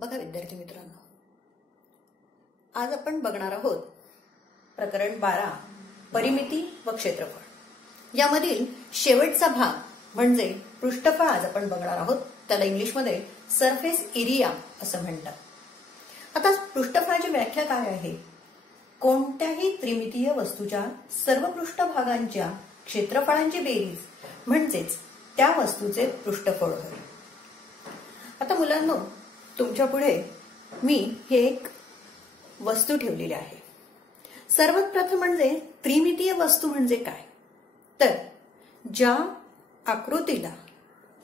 बघा विद्यार्थी मित्रांनो, आज आपण बघणार आहोत प्रकरण 12 परिमिती व क्षेत्रफळ यामधील शेवटचा भाग म्हणजे पृष्ठफळ आज आपण बघणार आहोत. त्याला इंग्लिशमध्ये सरफेस एरिया असं म्हणतात. आता पृष्ठफळाची व्याख्या काय आहे? कोणत्याही त्रिमितीय वस्तूच्या सर्व पृष्ठभागांच्या क्षेत्रफळांची बेरीज म्हणजेच त्या वस्तूचे पृष्ठफळ होय. आता मुलांनो, तुमच्या पुढे मी हे एक वस्तू ठेवलेली आहे. सर्वात प्रथम म्हणजे त्रिमितीय वस्तू म्हणजे काय? तर ज्या आकृतीला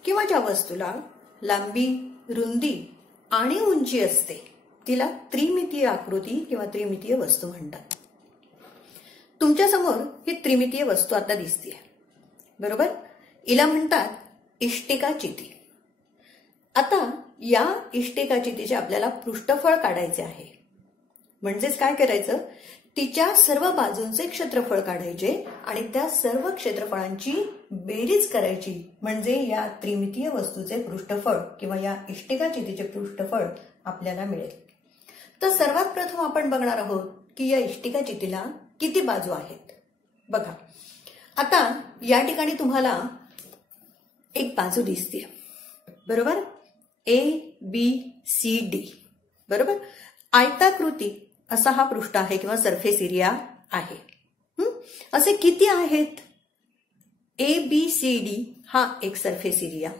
किंवा ज्या वस्तूला लांबी, रुंदी आणि उंची असते तिला त्रिमितीय आकृती किंवा त्रिमितीय वस्तू म्हणतात. तुमच्या समोर ही त्रिमितीय वस्तू आता दिसते, बरोबर? हिला म्हणतात इष्टिका चिती. आता या इष्टिका चितीचे आपल्याला पृष्ठफळ काढायचे आहे. म्हणजेच काय करायचं? तिच्या सर्व बाजूंचे क्षेत्रफळ काढायचे आणि त्या सर्व क्षेत्रफळांची बेरीज करायची, म्हणजे या त्रिमितीय वस्तूचे पृष्ठफळ किंवा या इष्टिका चितीचे पृष्ठफळ आपल्याला मिळेल. तर सर्वात प्रथम आपण बघणार आहोत की या इष्टिका चितीला किती बाजू आहेत. बघा, आता या ठिकाणी तुम्हाला एक बाजू दिसते, बरोबर? ABCD, बरोबर? आयताकृती असा हा पृष्ठ आहे किंवा सरफेस एरिया आहे. असे किती आहेत? ABCD हा एक सरफेस एरिया,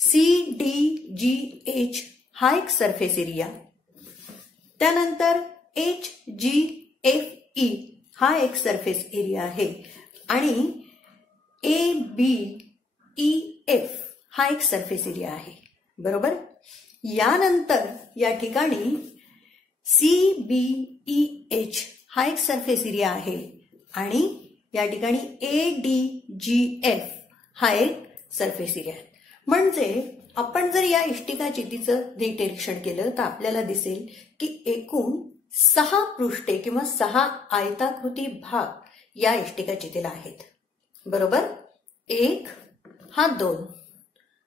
CDGH हा एक सरफेस एरिया, त्यानंतर HGFE हा एक सरफेस एरिया आहे आणि ABEF हा एक सरफेस एरिया आहे, बरोबर? यानंतर या ठिकाणी CBEH हा एक सरफेस एरिया आहे आणि या ठिकाणी ADGF हा एक सरफेस एरिया आहे. म्हणजे आपण जर या इष्टिका चितीचं नीट निरीक्षण केलं तर आपल्याला दिसेल की एकूण 6 पृष्ठे किंवा 6 आयताकृती भाग या इष्टिका चितीला आहेत, बरोबर? 1 हा 2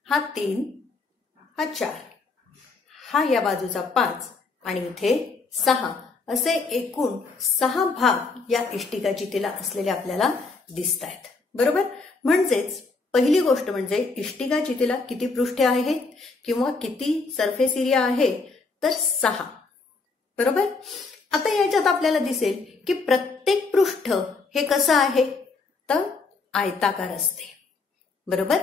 हा 3 हा 4 हा या बाजूचा 5 आणि इथे 6 असे एकूण 6 भाग या इष्टिका चितीला असलेले आपल्याला दिसत आहेत, बरोबर? म्हणजेच पहिली गोष्ट म्हणजे इष्टिका चितीला किती पृष्ठे आहेत किंवा किती सरफेस एरिया आहे? तर 6, बरोबर? आता याच्यात आपल्याला दिसेल की प्रत्येक पृष्ठ हे कसं आहे? तर आयताकार असते, बरोबर?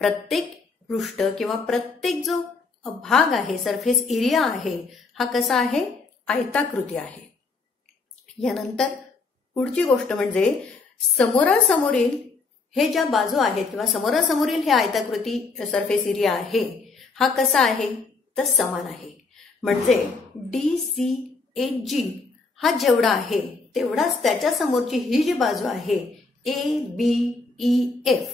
प्रत्येक पृष्ठ किंवा प्रत्येक जो भाग आहे, सरफेस एरिया आहे, हा कसा आहे? आयताकृती आहे. यानंतर पुढची गोष्ट म्हणजे समोरासमोरील हे ज्या बाजू आहेत किंवा समोरासमोरील हे आयताकृती सरफेस एरिया आहे, हा कसा आहे? तर समान आहे. म्हणजे DCAG हा जेवढा आहे तेवढाच त्याच्या समोरची ही जी बाजू आहे ABEF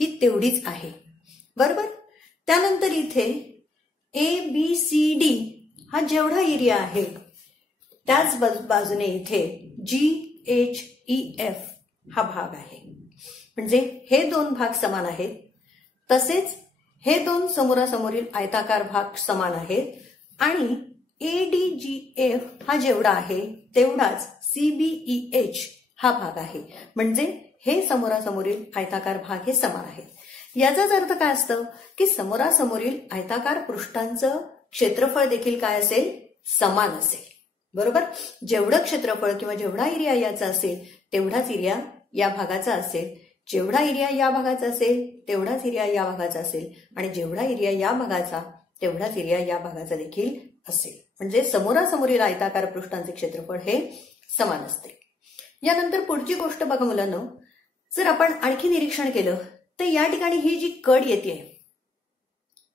ही तेवढीच आहे, बरोबर? त्यानंतर इथे ABCD हा जेवढा एरिया आहे त्याच बाजूने इथे GHEF हा भाग आहे. म्हणजे हे 2 भाग समान आहेत. तसेच हे 2 समोरासमोरील आयताकार भाग समान आहेत आणि ADGF हा जेवढा आहे तेवढाच CBEH हा भाग आहे. म्हणजे हे समोरासमोरील आयताकार भाग हे समान आहेत. याचाच अर्थ काय असतं की समोरासमोरील आयताकार पृष्ठांचं क्षेत्रफळ देखील काय असेल? समान असेल, बरोबर? जेवढं क्षेत्रफळ किंवा जेवढा एरिया याचा असेल तेवढाच एरिया या भागाचा असेल, जेवढा एरिया या भागाचा असेल तेवढाच एरिया या भागाचा असेल आणि जेवढा एरिया या भागाचा तेवढाच एरिया या भागाचा देखील असेल. म्हणजे समोरासमोरील आयताकार पृष्ठांचे क्षेत्रफळ हे समान असते. यानंतर पुढची गोष्ट बघा मुलांनो, जर आपण आणखी निरीक्षण केलं तर या ठिकाणी ही जी कड येते,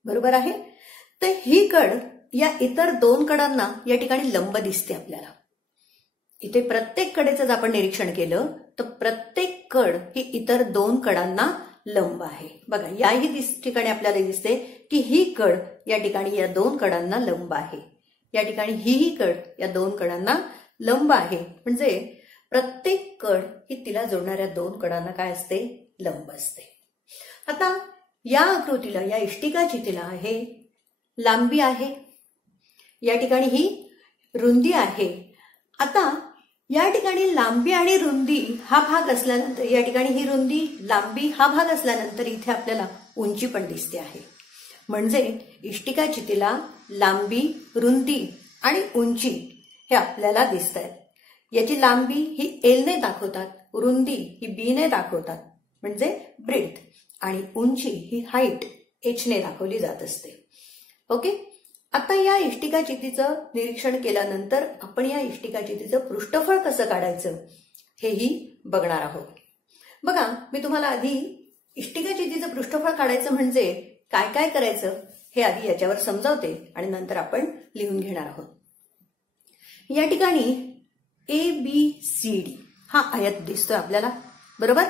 बरोबर आहे? तर ही कड या इतर 2 कडांना या ठिकाणी लंब दिसते आपल्याला. इथे प्रत्येक कडेचं आपण निरीक्षण केलं तर प्रत्येक कड ही इतर 2 कडांना लंब आहे. बघा, याही ठिकाणी आपल्याला दिसते की ही कड या ठिकाणी या 2 कडांना लंब आहे. या ठिकाणी ही कड या 2 कडांना लंब आहे. म्हणजे प्रत्येक कड ही तिला जोडणाऱ्या 2 कडांना काय असते? लंब असते. आता या आकृतीला, या इष्टिका चितीला आहे लांबी आहे, या ठिकाणी ही रुंदी आहे. आता या ठिकाणी लांबी आणि रुंदी हा भाग असल्यानंतर, या ठिकाणी ही रुंदी लांबी हा भाग असल्यानंतर इथे आपल्याला उंची पण दिसते आहे. म्हणजे इष्टिका चितीला लांबी, रुंदी आणि उंची हे आपल्याला दिसत आहेत. याची लांबी ही एल ने दाखवतात, रुंदी ही बी ने दाखवतात म्हणजे ब्रेथ, आणि उंची ही हाईट एच ने दाखवली जात असते. ओके. आता या इष्टिका चितीचं निरीक्षण केल्यानंतर आपण या इष्टिका चितीचं पृष्ठफळ कसं काढायचं हेही बघणार आहोत. बघा, मी तुम्हाला आधी इष्टिका चितीचं पृष्ठफळ काढायचं म्हणजे काय काय करायचं हे आधी याच्यावर समजावते आणि नंतर आपण लिहून घेणार आहोत. या ठिकाणी ABCD हा आयत दिसतोय आपल्याला, बरोबर.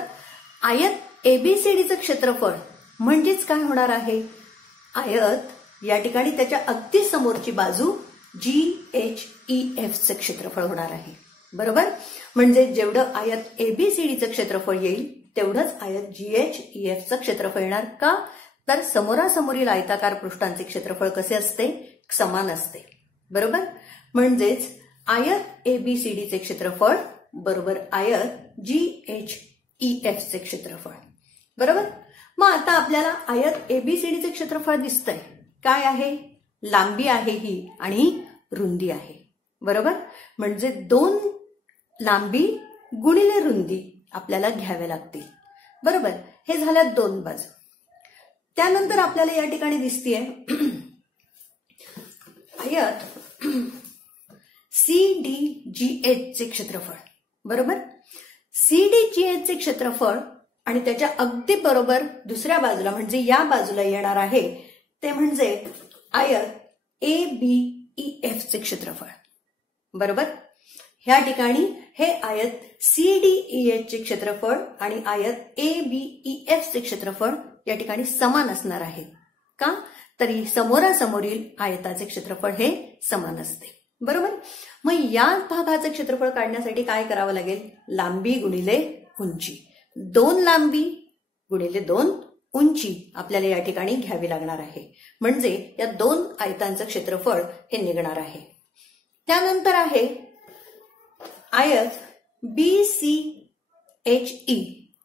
आयत ABCDचं क्षेत्रफळ म्हणजेच काय होणार आहे, आयत या ठिकाणी त्याच्या अगदी समोरची बाजू GHEFचं क्षेत्रफळ होणार आहे, बरोबर. म्हणजे जेवढं आयत ABCDचं क्षेत्रफळ येईल तेवढंच आयत GHEFचं क्षेत्रफळ येणार. का तर समोरासमोरील आयताकार पृष्ठांचे क्षेत्रफळ कसे असते, समान असते, बरोबर. म्हणजेच आयत ABCDचे क्षेत्रफळ बरोबर आयत GHEFचे क्षेत्रफळ, बरोबर. मग आता आपल्याला आयत ABCDचे क्षेत्रफळ दिसतंय. काय आहे, लांबी आहे ही आणि रुंदी आहे, बरोबर. म्हणजे 2 लांबी गुणिले रुंदी आपल्याला घ्यावे लागतील, बरोबर. हे झाल्या 2 बाजू. त्यानंतर आपल्याला या ठिकाणी दिसतीये आयत CDGHचे क्षेत्रफळ, बरोबर. CDGHचे क्षेत्रफळ आणि त्याच्या अगदी बरोबर दुसऱ्या बाजूला म्हणजे या बाजूला येणार आहे ते म्हणजे आयत ABEFचे क्षेत्रफळ, बरोबर. ह्या ठिकाणी हे आयत CDEHचे क्षेत्रफळ आणि आयत ABEFचे क्षेत्रफळ या ठिकाणी समान असणार आहे. का तर समोरासमोरील आयताचे क्षेत्रफळ हे समान असते, बरोबर. मग या भागाचे क्षेत्रफळ काढण्यासाठी काय करावं लागेल, लांबी गुणिले उंची, 2 लांबी गुणिले 2 उंची आपल्याला या ठिकाणी घ्यावी लागणार आहे. म्हणजे या 2 आयतांचं क्षेत्रफळ हे निघणार आहे. त्यानंतर आहे आयत BCHE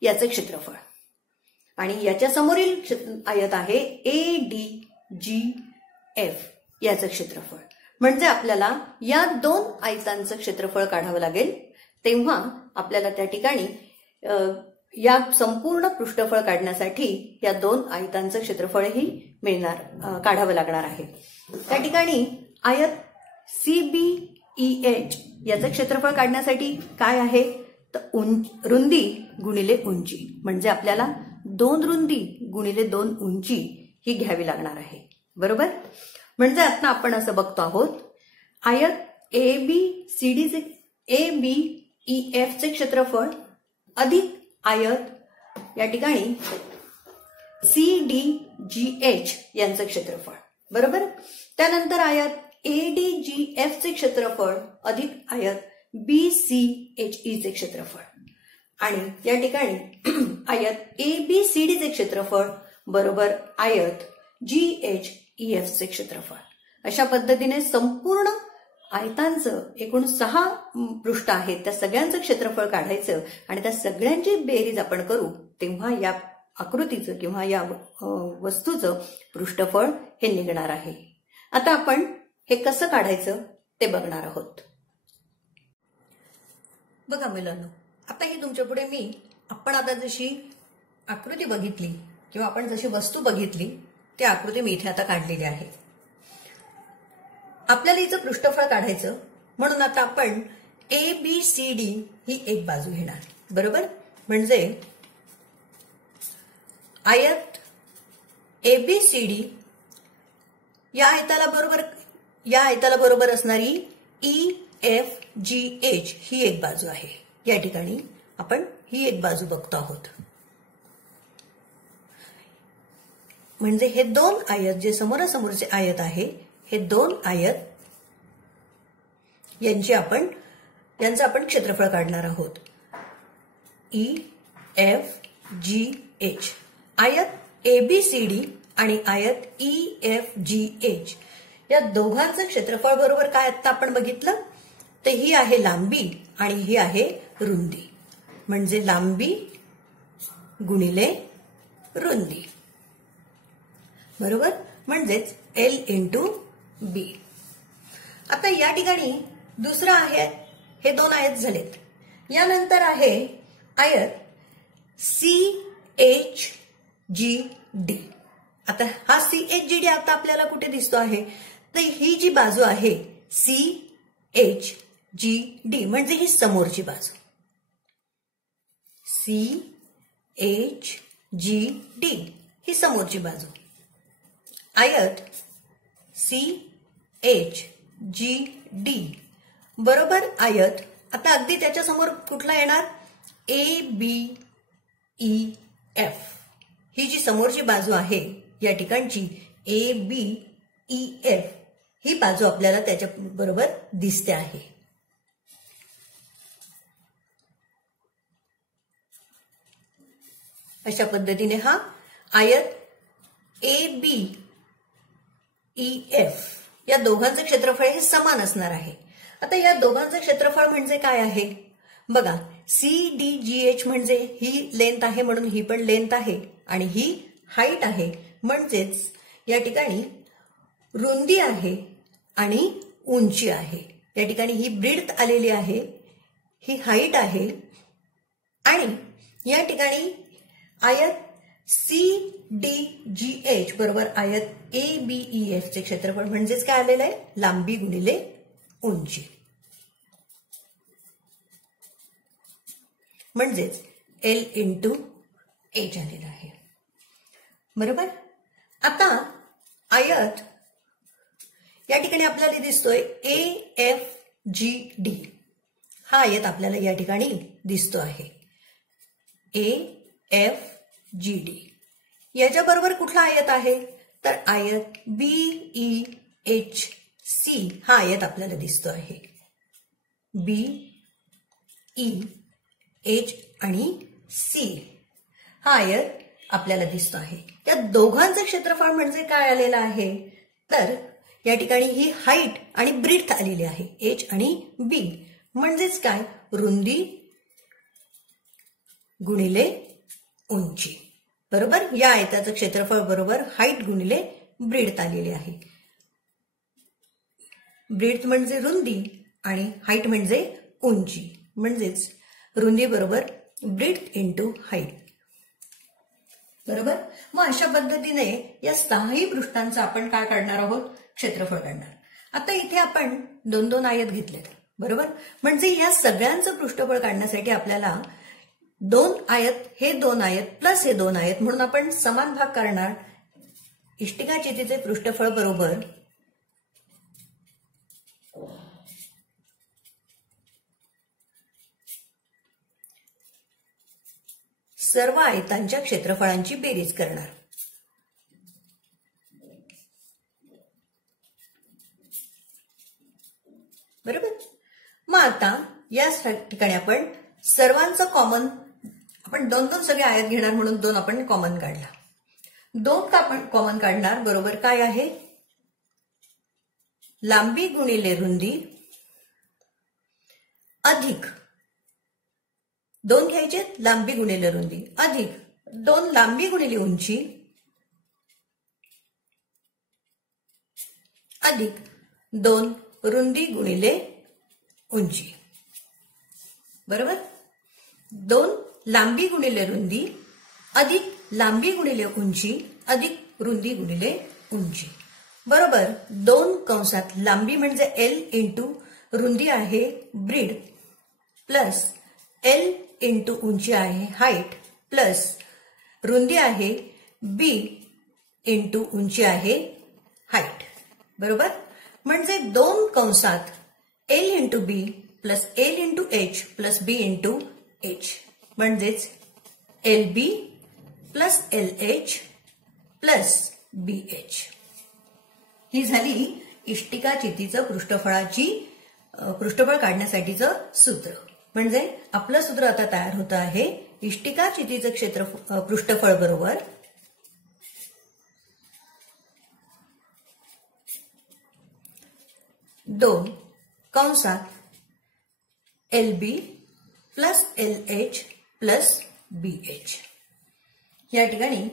याचे क्षेत्रफळ आणि याच्या समोरील आयत आहे ADGF याचं क्षेत्रफळ. म्हणजे आपल्याला या 2 आयतांचं क्षेत्रफळ काढावं लागेल. तेव्हा आपल्याला त्या ठिकाणी या संपूर्ण पृष्ठफळ काढण्यासाठी या 2 आयतांचं क्षेत्रफळही मिळणार, काढावं लागणार आहे. त्या ठिकाणी आयत CBEH याचं क्षेत्रफळ काढण्यासाठी काय आहे तर रुंदी गुणिले उंची, म्हणजे आपल्याला 2 रुंदी गुणिले 2 उंची ही घ्यावी लागणार आहे, बरोबर. म्हणजे आता आपण असं बघतो आहोत आयत ABEFचे क्षेत्रफळ अधिक आयत या ठिकाणी CDGH यांचं क्षेत्रफळ, बरोबर. त्यानंतर आयत ADGFचे क्षेत्रफळ अधिक आयत BCHEचे क्षेत्रफळ आणि या ठिकाणी आयत ABCDचे क्षेत्रफळ बरोबर आयत GHEFचे क्षेत्रफळ. अशा पद्धतीने संपूर्ण आयतांचं एकूण 6 पृष्ठ आहेत त्या सगळ्यांचं क्षेत्रफळ काढायचं आणि त्या सगळ्यांची बेरीज आपण करू तेव्हा या आकृतीचं किंवा या वस्तूचं पृष्ठफळ हे निघणार आहे. आता आपण हे कसं काढायचं ते बघणार आहोत. बघा मुलांनो, आता ही तुमच्या पुढे आपण आता जशी आकृती बघितली किंवा आपण जशी वस्तू बघितली ती आकृती मी इथे आता काढलेली आहे. आपल्याला हिचं पृष्ठफळ काढायचं म्हणून आता आपण ABCD ही एक बाजू घेणार, बरोबर. म्हणजे आयत ABCD या आयताला बरोबर असणारी EFGH ही एक बाजू आहे. या ठिकाणी आपण ही एक बाजू बघतो आहोत. म्हणजे हे 2 आयत जे समोरासमोरचे आयत आहे हे 2 आयत यांचं आपण क्षेत्रफळ काढणार आहोत. EFGH आयत ABCD आणि आयत EFGH या दोघांचं क्षेत्रफळ बरोबर काय आता आपण बघितलं, तर ही आहे लांबी आणि ही आहे रुंदी. म्हणजे लांबी गुणिले रुंदी, बरोबर, म्हणजेच L इंटू B. आता या ठिकाणी दुसरं आहे, हे दोन आयत झालेत. यानंतर आहे आयत CHGD. आता हा CHGD आता आपल्याला कुठे दिसतो आहे, तर ही जी बाजू आहे CHGD म्हणजे ही समोरची बाजू. CHGD ही समोरची बाजू. आयत CHGD बरोबर आयत. आता अगदी त्याच्या समोर कुठला येणार, ABEF. ही जी समोरची बाजू आहे या ठिकाणची ABEF ही बाजू आपल्याला त्याच्या बरोबर दिसते आहे. अशा पद्धतीने हा आयत ABEF या दोघांचे क्षेत्रफळ हे समान असणार आहे. आता या दोघांचे क्षेत्रफळ म्हणजे काय आहे बघा, CDGH म्हणजे ही लेंथ आहे म्हणून ही पण लेंथ आहे आणि ही हाईट आहे. म्हणजेच या ठिकाणी रुंदी आहे आणि उंची आहे. या ठिकाणी ही ब्रीड्थ आलेली आहे, ही हाईट आहे आणि या ठिकाणी आयत CDGH बरोबर आयत ABEF चे क्षेत्रफळ म्हणजेच काय आलेलं आहे, लांबी गुणिले उंची, म्हणजेच L इंटू H आलेला आहे, बरोबर. आता आयत या ठिकाणी आपल्याला दिसतोय AFGD. हा आयत आपल्याला या ठिकाणी दिसतो आहे AFGD. याच्या बरोबर कुठला आयत आहे, तर आयत BEHC हा आयत आपल्याला दिसतो आहे. BEH आणि C हा आयत आपल्याला दिसतो आहे. या दोघांचं क्षेत्रफळ म्हणजे काय आलेलं आहे, तर या ठिकाणी ही हाईट आणि ब्रीड्थ आलेली आहे H आणि B. म्हणजेच काय, रुंदी गुणिले उंची, बरोबर. या आयताचं क्षेत्रफळ बरोबर हाईट गुणिले ब्रीड्थ आलेली आहे. ब्रीड्थ म्हणजे रुंदी आणि हाईट म्हणजे उंची, म्हणजेच रुंदी बरोबर ब्रीड्थ इंटू हाईट, बरोबर. मग अशा पद्धतीने या सहाही पृष्ठांचं आपण काय काढणार आहोत, क्षेत्रफळ काढणार. आता इथे आपण दोन दोन आयत घेतलेत, बरोबर. म्हणजे या सगळ्यांचं पृष्ठफळ काढण्यासाठी आपल्याला दोन आयत, हे दोन आयत प्लस हे दोन आयत म्हणून आपण समान भाग करणार. इष्टिका चितीचे पृष्ठफळ बरोबर सर्व आयतांच्या क्षेत्रफळांची बेरीज करणार. बरोबर. मग आता या ठिकाणी आपण सर्वांचं कॉमन, आपण दोन दोन सगळे आयत घेणार म्हणून दोन आपण कॉमन काढला. दोन आपण कॉमन काढणार, बरोबर काय आहे, लांबी गुणिले रुंदी अधिक दोन घ्यायचे, लांबी गुणिले रुंदी अधिक दोन लांबी गुणिले उंची अधिक दोन रुंदी गुणिले उंची, बरोबर. दोन लांबी गुणिले रुंदी अधिक लांबी गुणिले उंची अधिक रुंदी गुणिले उंची, बरोबर. दोन कंसात लांबी म्हणजे L इंटू रुंदी आहे ब्रीड प्लस L इंटू उंची आहे हाईट प्लस रुंदी आहे B इंटू उंची आहे हाईट, बरोबर. म्हणजे दोन कंसात L into B plus L into H plus B into H म्हणजेच LB plus LH plus BH. ही झाली इष्टिका चितीचं पृष्ठफळ काढण्यासाठीचं सूत्र. म्हणजे आपलं सूत्र आता तयार होतं आहे, इष्टिका चितीचं पृष्ठफळ बरोबर 2 कंसात LB plus LH plus BH. या ठिकाणी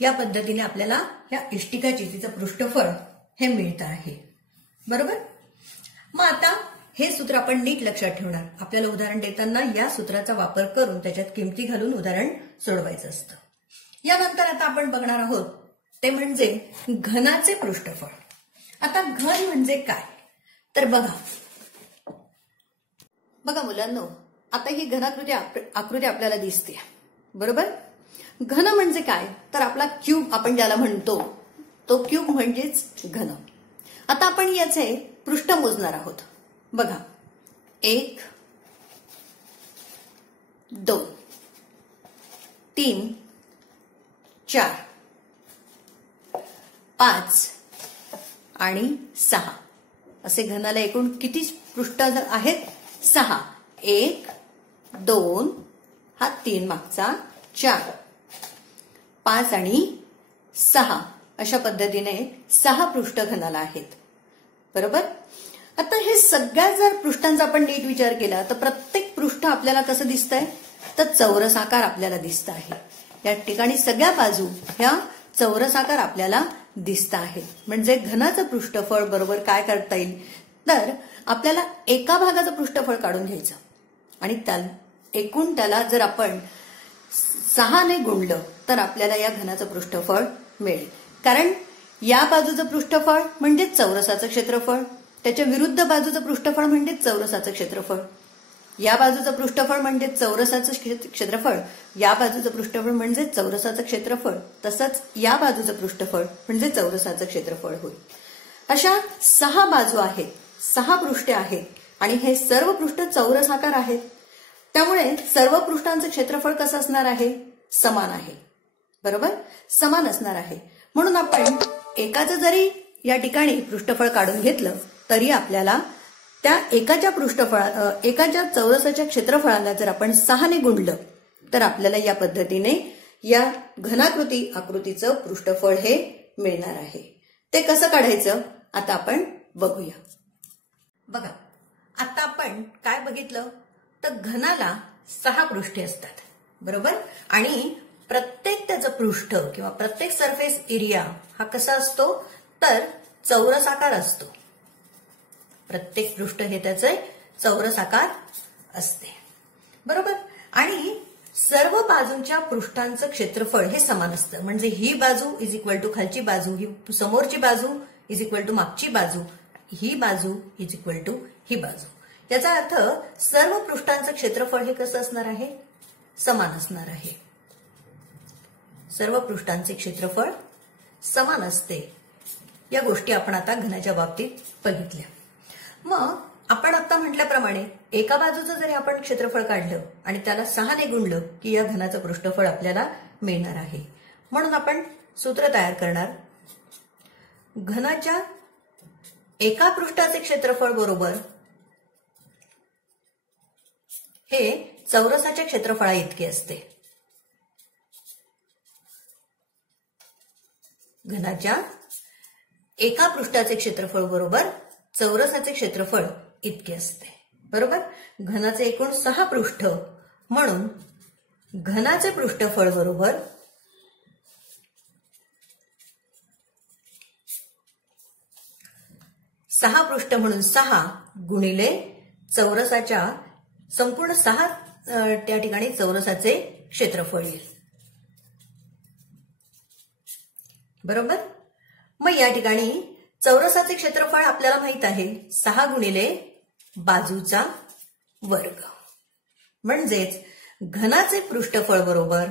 या पद्धतीने आपल्याला या इष्टिकाचे तिचं पृष्ठफळ हे मिळतं आहे. बरोबर. मग आता हे सूत्र आपण नीट लक्षात ठेवणार. आपल्याला उदाहरण देताना या सूत्राचा वापर करून त्याच्यात किमती घालून उदाहरण सोडवायचं असतं. यानंतर आता आपण बघणार आहोत ते म्हणजे घनाचे पृष्ठफळ. आता घन म्हणजे काय तर बघा मुलांनो, आता ही घनाकृती आकृती आपल्याला दिसते. बरोबर. घन म्हणजे काय तर आपला क्यूब आपण ज्याला म्हणतो तो क्यूब म्हणजेच घन. आता आपण याचे पृष्ठ मोजणार आहोत. बघा 1 2 3 4 5 आणि 6 असे घनाला एकूण किती पृष्ठ आहेत? 6. 1 2 हा 3 मागचा 4 5 आणि 6 अशा पद्धतीने 6 पृष्ठ घनाला आहेत. बरोबर. आता हे सगळ्या जर पृष्ठांचा आपण नीट विचार केला तर प्रत्येक पृष्ठ आपल्याला कसं दिसतंय तर चौरसाकार आपल्याला दिसत आहे. या ठिकाणी सगळ्या बाजू ह्या चौरसाकार आपल्याला दिसत आहेत. म्हणजे घनाचं पृष्ठफळ बरोबर काय करता येईल तर आपल्याला एका भागाचं पृष्ठफळ काढून घ्यायचं आणि एकूण त्याला जर आपण 6 ने गुणलं तर आपल्याला या घनाचं पृष्ठफळ मिळेल. कारण या बाजूचं पृष्ठफळ म्हणजे चौरसाचं क्षेत्रफळ, त्याच्या विरुद्ध बाजूचं पृष्ठफळ म्हणजे चौरसाचं क्षेत्रफळ, या बाजूचं पृष्ठफळ म्हणजे चौरसाचं क्षेत्रफळ, या बाजूचं पृष्ठफळ म्हणजे चौरसाचं क्षेत्रफळ, तसंच या बाजूचं पृष्ठफळ म्हणजे चौरसाचं क्षेत्रफळ होईल. अशा 6 बाजू आहेत, 6 पृष्ठे आहेत आणि हे सर्व पृष्ठ चौरसाकार आहेत. त्यामुळे सर्व पृष्ठांचं क्षेत्रफळ कसं असणार आहे? समान आहे. बरोबर. समान असणार आहे. म्हणून आपण एकाचं जरी या ठिकाणी पृष्ठफळ काढून घेतलं तरी आपल्याला त्या एकाच्या चौरसाच्या क्षेत्रफळाला जर आपण 6 ने गुणलं तर आपल्याला या पद्धतीने या आकृतीचं पृष्ठफळ हे मिळणार आहे. ते कसं काढायचं आता आपण बघूया. बघा, आता आपण काय बघितलं तर घनाला 6 पृष्ठे असतात. बरोबर. आणि प्रत्येक त्याचं पृष्ठ किंवा प्रत्येक सरफेस एरिया हा कसा असतो तर चौरसाकार असतो. प्रत्येक पृष्ठ हे त्याचे चौरसाकार असते. बरोबर. आणि सर्व बाजूंच्या पृष्ठांचं क्षेत्रफळ हे समान असतं. म्हणजे ही बाजू इज इक्वल टू खालची बाजू, ही समोरची बाजू इज इक्वल टू मागची बाजू, ही बाजू इज इक्वल टू ही बाजू. याचा अर्थ सर्व पृष्ठांचं क्षेत्रफळ हे कसं असणार आहे? समान असणार आहे. सर्व पृष्ठांचे क्षेत्रफळ समान असते. या गोष्टी आपण आता घनाच्या बाबतीत बघितल्या. मग आपण आता म्हटल्याप्रमाणे एका बाजूचं जरी आपण क्षेत्रफळ काढलं आणि त्याला 6 ने गुणलं की या घनाचं पृष्ठफळ आपल्याला मिळणार आहे. म्हणून आपण सूत्र तयार करणार. घनाच्या एका पृष्ठाचे क्षेत्रफळ बरोबर हे चौरसाच्या क्षेत्रफळा इतके असते. घनाच्या एका पृष्ठाचे क्षेत्रफळ बरोबर चौरसाचे क्षेत्रफळ इतके असते. बरोबर. घनाचे एकूण 6 पृष्ठ म्हणून घनाचे पृष्ठफळ बरोबर 6 पृष्ठ म्हणून 6 गुणिले चौरसाच्या संपूर्ण 6 त्या ठिकाणी चौरसाचे क्षेत्रफळ येईल. बरोबर. मग या ठिकाणी चौरसाचे क्षेत्रफळ आपल्याला माहित आहे 6 गुणिले बाजूचा वर्ग. म्हणजेच घनाचे पृष्ठफळ बरोबर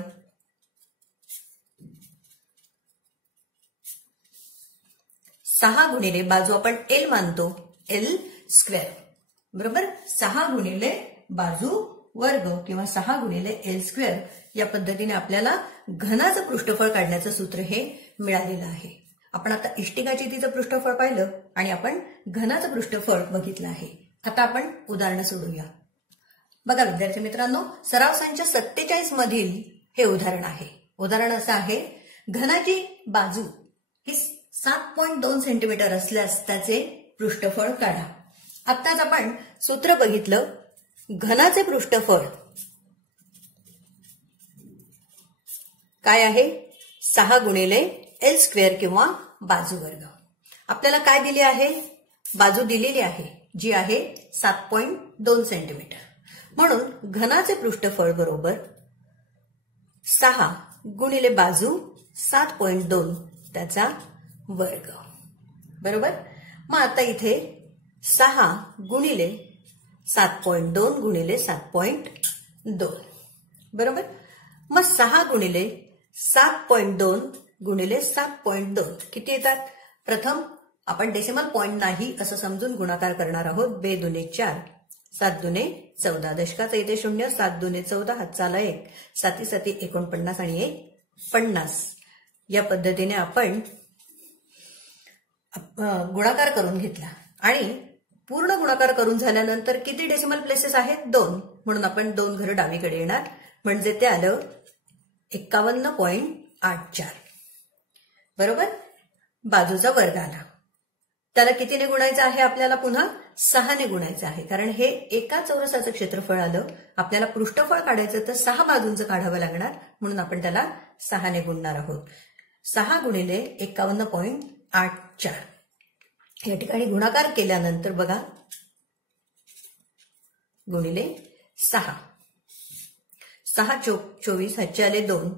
6 गुणिले बाजू आपण L मानतो L स्क्वेअर. बरोबर. 6 गुणिले बाजू वर्ग किंवा 6 गुणिले L स्क्वेअर या पद्धतीने आपल्याला घनाचं पृष्ठफळ काढण्याचं सूत्र हे मिळालेलं आहे. आपण आता इष्टिकाचे तिचं पृष्ठफळ पाहिलं आणि आपण घनाचं पृष्ठफळ बघितलं आहे. आता आपण उदाहरणं सोडूया. बघा विद्यार्थी मित्रांनो, सराव संच 47 मधील हे उदाहरण आहे. उदाहरण असं आहे, घनाची बाजू ही 7.2 सेंटीमीटर असल्यास त्याचे पृष्ठफळ काढा. आत्ताच आपण सूत्र बघितलं. घनाचे पृष्ठफळ काय आहे? 6 गुणिले एल स्क्वेअर किंवा बाजू वर्ग. आपल्याला काय दिली आहे? बाजू दिलेली आहे जी आहे 7.2 सेंटीमीटर. म्हणून घनाचे पृष्ठफळ बरोबर 6 गुणिले बाजू 7.2 त्याचा वर्ग. बरोबर. मग आता इथे 6 गुणिले 7.2 गुणिले 7.2. बरोबर. मग 6 गुणिले 7.2 गुणिले 7.2 किती येतात? प्रथम आपण डेसिमल पॉइंट नाही असं समजून गुणाकार करणार आहोत. 2 दुने 4, 7 दुने 14, दशकाचा इथे 0, 7 दुने 14, हातचाला 1, 7 7 49 आणि 1 50. या पद्धतीने आपण गुणाकार करून घेतला आणि पूर्ण गुणाकार करून झाल्यानंतर किती डेसिमल प्लेसेस आहेत? 2. म्हणून आपण 2 घरं डावीकडे येणार म्हणजे ते आलं 51.84. बरोबर. बाजूचा वर्ग आला. त्याला कितीने गुणायचं आहे? आपल्याला पुन्हा 6 ने गुणायचं आहे कारण हे एका चौरसाचं क्षेत्रफळ आलं. आपल्याला पृष्ठफळ काढायचं तर 6 बाजूंचं काढावं लागणार म्हणून आपण त्याला 6 ने गुणणार आहोत. 6 गुणिले 51.84. या ठिकाणी गुणाकार केल्यानंतर बघा गुणिले 6. 6 चोक 24, हातचे आले 2,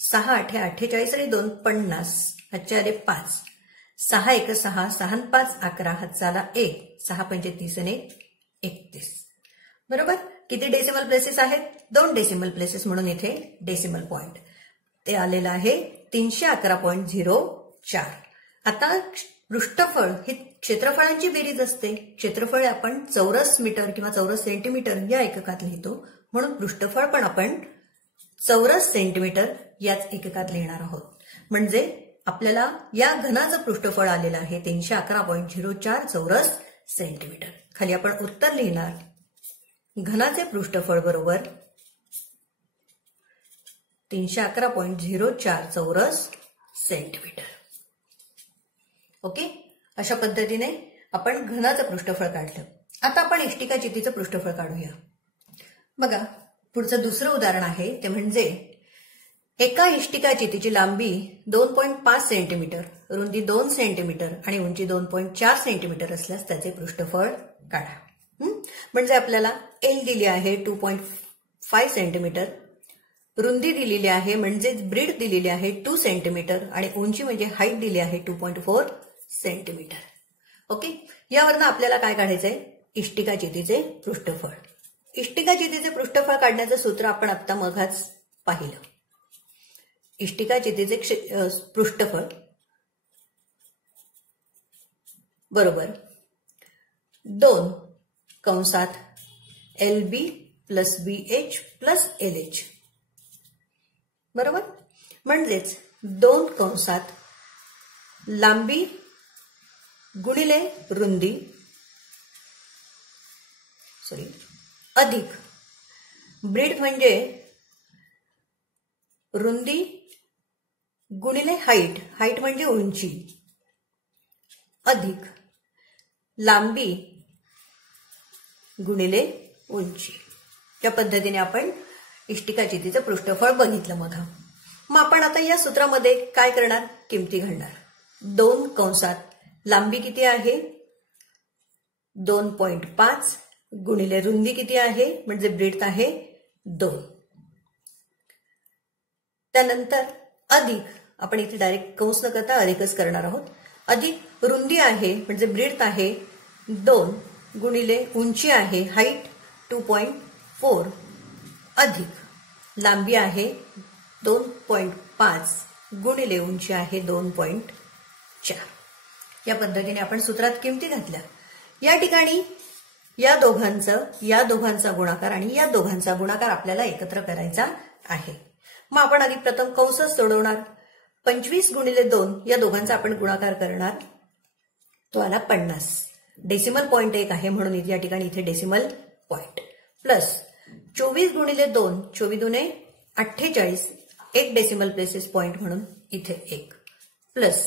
6 8 48 आणि 2 50, हातचे आले 5, 6 1 6, 6 5 11, हातचाला 1, 6 5 30 आणि 31. बरोबर. किती डेसिमल प्लेसेस आहेत? 2 डेसिमल प्लेसेस म्हणून इथे डेसिमल पॉइंट ते आलेलं आहे 311.04. आता पृष्ठफळ ही क्षेत्रफळांची बेरीज असते. क्षेत्रफळ आपण चौरस मीटर किंवा चौरस सेंटीमीटर या एककात लिहितो म्हणून पृष्ठफळ पण आपण चौरस सेंटीमीटर याच एककात लिहिणार आहोत. म्हणजे आपल्याला या घनाचं पृष्ठफळ आलेलं आहे 311.04 चौरस सेंटीमीटर. खाली आपण उत्तर लिहिणार. घनाचे पृष्ठफळ बरोबर 311.04 चौरस सेंटीमीटर. ओके. अशा पद्धतीने आपण घनाचं पृष्ठफळ काढलं. आता आपण इष्टिका चितीचं पृष्ठफळ काढूया. बघा पुढचं दुसरं उदाहरण आहे ते म्हणजे एका इष्टिका चितीची लांबी 2.5 सेंटीमीटर, रुंदी 2 सेंटीमीटर आणि उंची 2.4 सेंटीमीटर असल्यास त्याचे पृष्ठफळ काढा. म्हणजे आपल्याला एल दिली आहे 2.5 सेंटीमीटर, रुंदी दिलेली आहे म्हणजे ब्रीड दिलेली आहे 2 सेंटीमीटर आणि उंची म्हणजे हाईट दिली आहे 2.4 सेंटीमीटर. ओके. यावरनं आपल्याला काय काढायचंय? इष्टिका चितीचे पृष्ठफळ. इष्टिका चितीचे पृष्ठफळ काढण्याचं सूत्र आपण आता मघाच पाहिलं. इष्टिका चितीचे पृष्ठफळ बरोबर 2 कंसात LB plus BH plus LH. बरोबर. म्हणजेच 2 कंसात लांबी गुणिले रुंदी अधिक ब्रीड म्हणजे रुंदी गुणिले हाईट, हाईट म्हणजे उंची अधिक लांबी गुणिले उंची. या पद्धतीने आपण इष्टिका चितीचं पृष्ठफळ बघितलं. मग आपण आता या सूत्रामध्ये काय करणार? किमती घालणार. 2 कंसात लांबी किती आहे? 2.5 गुणिले रुंदी किती आहे म्हणजे ब्रीड आहे 2. त्यानंतर अधिक आपण इथे डायरेक्ट कंस न करता अधिकच करणार आहोत. अधिक रुंदी आहे म्हणजे ब्रीड आहे 2 गुणिले उंची आहे हाईट 2.4 अधिक लांबी आहे 2.5 गुणिले उंची आहे 2.4. या पद्धतीने आपण सूत्रात किमती घातल्या. या ठिकाणी या दोघांचा गुणाकार आणि या दोघांचा गुणाकार आपल्याला एकत्र करायचा आहे. मग आपण आधी प्रथम कंस सोडवणार. 25 गुणिले 2 या दोघांचा आपण गुणाकार करणार. तो आला 50. डेसिमल पॉइंट 1 आहे म्हणून या ठिकाणी इथे डेसिमल पॉइंट प्लस 24 गुणिले 2 24 दुने 48 एक डेसिमल प्लेसेस पॉइंट म्हणून इथे 1 प्लस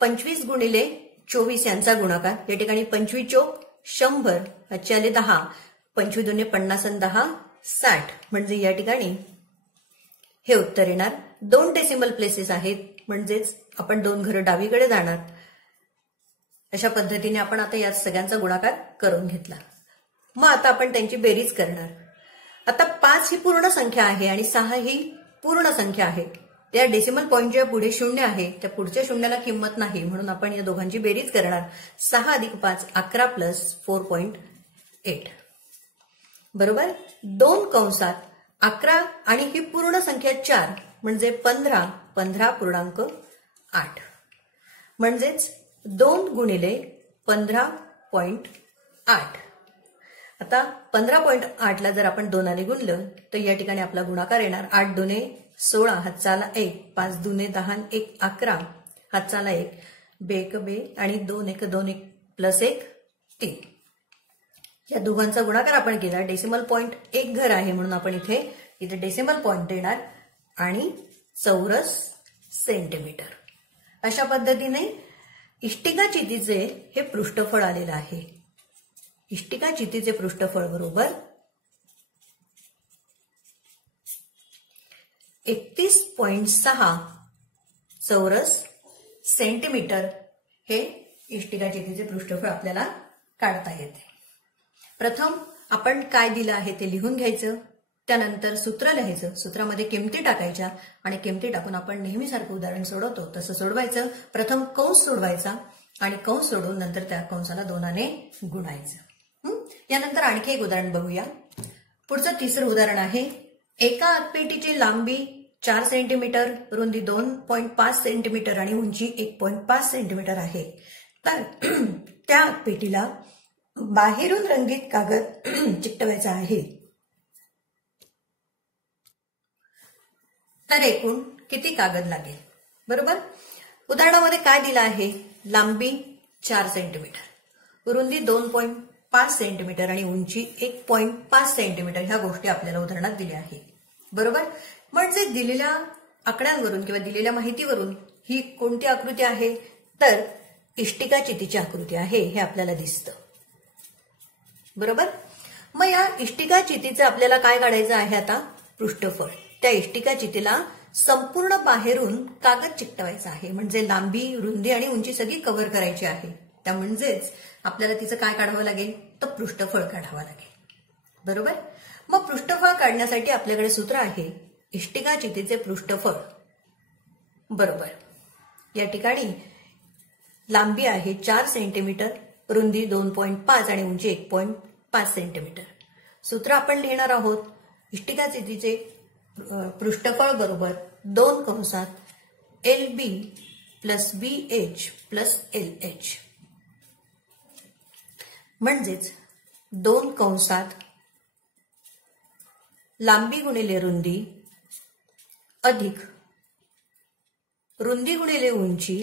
25 गुणिले 24 यांचा गुणाकार। या ठिकाणी 25 चोक 100, हातचे आले 10, 25 दुने 50 आणि 10 60, म्हणजे या ठिकाणी हे उत्तर येणार। 2 डेसिमल प्लेसेस आहेत, म्हणजेच आपण 2 घरं डावीकडे जाणार। अशा पद्धतीने आपण आता या सगळ्यांचा गुणाकार करून घेतला। मग आता आपण त्यांची बेरीज करणार। आता 5 ही पूर्ण संख्या आहे आणि 6 ही पूर्ण संख्या आहे। त्या डेसिमल पॉइंटच्या पुढे 0 आहे, त्या पुढच्या शून्याला किंमत नाही, म्हणून आपण या दोघांची बेरीज करणार। 6 अधिक 5 11 प्लस 4.8 बरोबर 2 कंसात 11 आणि ही पूर्ण संख्या 4 म्हणजे 15 15.8 म्हणजेच 2 गुणिले 15.8। आता 15.8 ला जर आपण 2 ने गुणलं तर या ठिकाणी आपला गुणाकार येणार। 8 दुने 16, हातचा आला 1, 5 दुने 10, 1 11, हातचा आला 1, 2 1 2 आणि 2 1 2 1 प्लस 1 3। या दोघांचा गुणाकार आपण केला। डेसिमल पॉइंट एक घर आहे म्हणून आपण इथे डेसिमल पॉइंट देणार आणि चौरस सेंटीमीटर। अशा पद्धतीने इष्टिका चितीचे हे पृष्ठफळ आलेलं आहे। इष्टिका चितीचे पृष्ठफळ बरोबर 31.6 चौरस सेंटीमीटर हे इष्टिका चितीचे पृष्ठफळ आपल्याला काढता येते। प्रथम आपण काय दिलं आहे ते लिहून घ्यायचं, त्यानंतर सूत्र लिहायचं, सूत्रामध्ये किमती टाकायच्या आणि किमती टाकून आपण नेहमीसारखं उदाहरण सोडवतो तसं सोडवायचं। प्रथम कंस सोडवायचा आणि कंस सोडवून नंतर त्या कंसाला 2 ने गुणायचं। यानंतर आणखी एक उदाहरण बघूया। पुढचं तिसरं उदाहरण आहे। एका आतपेटीची लांबी 4 सेंटीमीटर, रुंदी 2.5 सेंटीमीटर आणि उंची 1.5 सेंटीमीटर आहे। तर त्या आतपेटीला बाहेरून रंगीत कागद चिकटवायचा आहे। तर एकूण किती कागद लागेल बरोबर। उदाहरणामध्ये काय दिलं आहे, लांबी 4 सेंटीमीटर, रुंदी 2.5 सेंटीमीटर आणि उंची 1.5 सेंटीमीटर ह्या गोष्टी आपल्याला उदाहरणात दिल्या आहे बरोबर। म्हणजे दिलेल्या आकड्यांवरून किंवा दिलेल्या माहितीवरून ही कोणती आकृती आहे, तर इष्टिका चितीची आकृती आहे हे आपल्याला दिसतं बरोबर। मग या इष्टिका चितीचं आपल्याला काय काढायचं आहे आता, पृष्ठफळ। त्या इष्टिका चितीला संपूर्ण बाहेरून कागद चिकटवायचा आहे, म्हणजे लांबी, रुंदी आणि उंची सगळी कव्हर करायची आहे। त्या म्हणजेच आपल्याला तिचं काय काढावं लागेल, तर पृष्ठफळ काढावं लागेल बरोबर। मग पृष्ठफळ काढण्यासाठी आपल्याकडे सूत्र आहे इष्टिका चितीचे पृष्ठफळ बरोबर। या ठिकाणी लांबी आहे 4 सेंटीमीटर, रुंदी 2.5 आणि उंची 1.5 सेंटीमीटर। सूत्र आपण लिहिणार आहोत इष्टिका चितीचे पृष्ठफळ बरोबर 2 कंसात LB plus BH plus LH म्हणजेच 2 कंसात लांबी गुणिले रुंदी अधिक रुंदी गुणिले उंची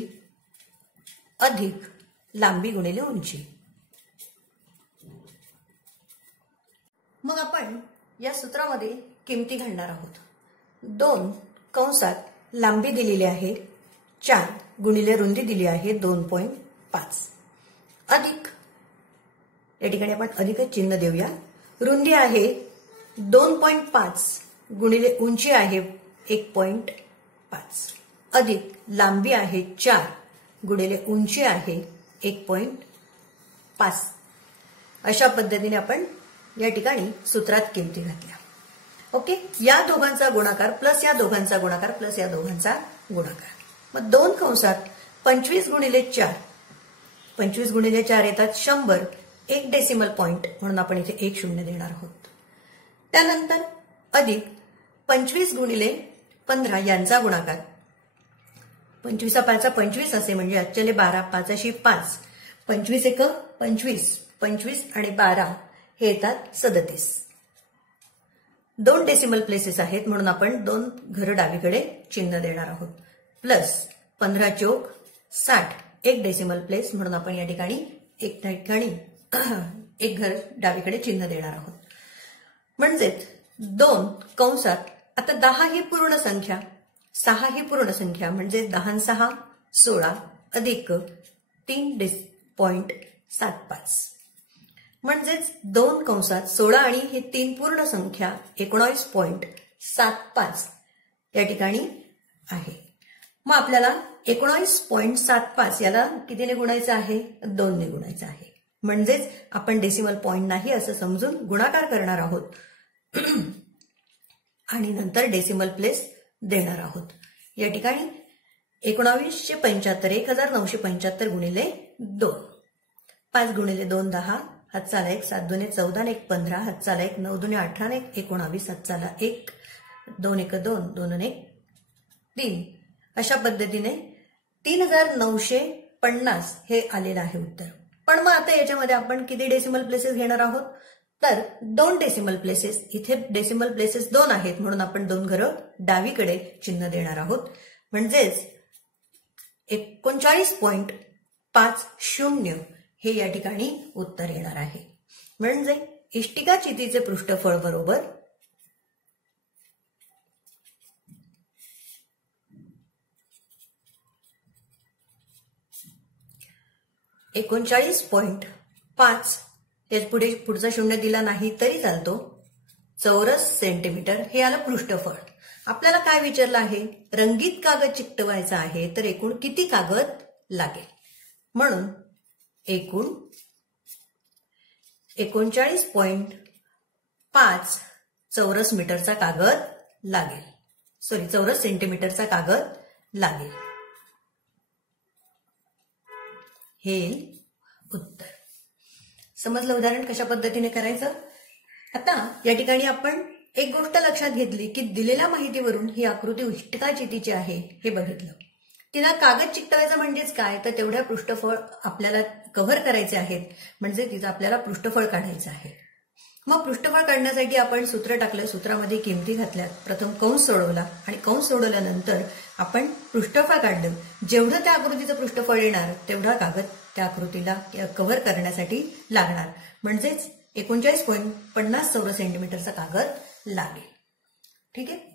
अधिक लांबी गुणिले उंची। मग आपण या सूत्रामध्ये किमती घालणार आहोत। 2 कंसात लांबी दिलेली आहे 4 गुणिले रुंदी दिली आहे 2.5 अधिक, या ठिकाणी आपण अधिकच चिन्ह देऊया, रुंदी आहे 2.5 गुणिले उंची आहे 1.5 अधिक लांबी आहे 4 गुणिले उंची आहे 1.5। अशा पद्धतीने आपण या ठिकाणी सूत्रात किमती घातल्या। ओके, या दोघांचा गुणाकार प्लस या दोघांचा गुणाकार प्लस या दोघांचा गुणाकार। मग 2 कंसात 25 गुणिले 4, 25 गुणिले 4 येतात 100, 1 डेसिमल पॉइंट म्हणून आपण इथे 1 शून्य देणार आहोत। त्यानंतर अधिक 25 गुणिले 15 यांचा गुणाकार, 25 5 25 असे म्हणजे आजच्याले 12, 5 5, 25 1 25, 25 आणि 12 हे येतात 37। 2 डेसिमल प्लेसेस आहेत म्हणून आपण 2 घरं डावीकडे चिन्ह देणार आहोत, प्लस 15 चोक 60, 1 डेसिमल प्लेस म्हणून आपण या ठिकाणी एक घर डावीकडे चिन्ह देणार आहोत। म्हणजेच 2 कंसात आता 10 ही पूर्ण संख्या, 6 ही पूर्ण संख्या म्हणजे 10 6 16 अधिक 3.75 म्हणजेच 2 कंसात 16 आणि हे 3 पूर्ण संख्या 19.75 या ठिकाणी आहे. मग आपल्याला 19.75 याला कितीने गुणायचं आहे? 2 ने गुणायचं आहे. म्हणजेच आपण डेसिमल पॉइंट नाही असं समजून गुणाकार करणार आहोत आणि नंतर डेसिमल प्लेस देणार आहोत. या ठिकाणी 1975 1975 गुणिले 2, 5 गुणिले 2 10, हातचाला 1, 7 दुने 14, 1 15, हातचाला 1, 9 दुने 18, 1 19, हातचाला 1, 2 1 2, 2 1 3. अशा पद्धतीने 3950 हे आलेलं आहे उत्तर. पण मग आता याच्यामध्ये आपण किती डेसिमल प्लेसेस घेणार आहोत? तर 2 डेसिमल प्लेसेस. इथे डेसिमल प्लेसेस 2 आहेत म्हणून आपण 2 घरं डावीकडे चिन्ह देणार आहोत. म्हणजेच 39.50 हे या ठिकाणी उत्तर येणार आहे. म्हणजे इष्टिका चितीचे पृष्ठफळ बरोबर 39.5 याच पुढे पुढचा शून्य दिला नाही तरी चालतो. चौरस सेंटीमीटर हे आलं पृष्ठफळ. आपल्याला काय विचारलं आहे? रंगीत कागद चिकटवायचा आहे तर एकूण किती कागद लागेल? म्हणून एकूण 39.5 चौरस मीटरचा कागद लागेल. चौरस सेंटीमीटरचा कागद लागेल. हे उत्तर. समजलं उदाहरण कशा पद्धतीने करायचं? आता या ठिकाणी आपण एक गोष्ट लक्षात घेतली की दिलेल्या माहितीवरून ही आकृती इष्टिका चितीची आहे हे बघितलं. तिला कागद चिकटवायचं म्हणजेच काय? तर तेवढ्या पृष्ठफळ आपल्याला कव्हर करायचे आहेत, म्हणजे तिचं आपल्याला पृष्ठफळ काढायचं आहे. मग पृष्ठफळ काढण्यासाठी आपण सूत्र टाकलं, सूत्रामध्ये किमती घातल्या, प्रथम कंस सोडवला आणि कंस सोडवल्यानंतर आपण पृष्ठफळ काढलं. जेवढं त्या आकृतीचं पृष्ठफळ येणार तेवढा कागद त्या आकृतीला कव्हर करण्यासाठी लागणार. म्हणजेच 39.50 चौरस सेंटीमीटरचा कागद लागेल. ठीक आहे.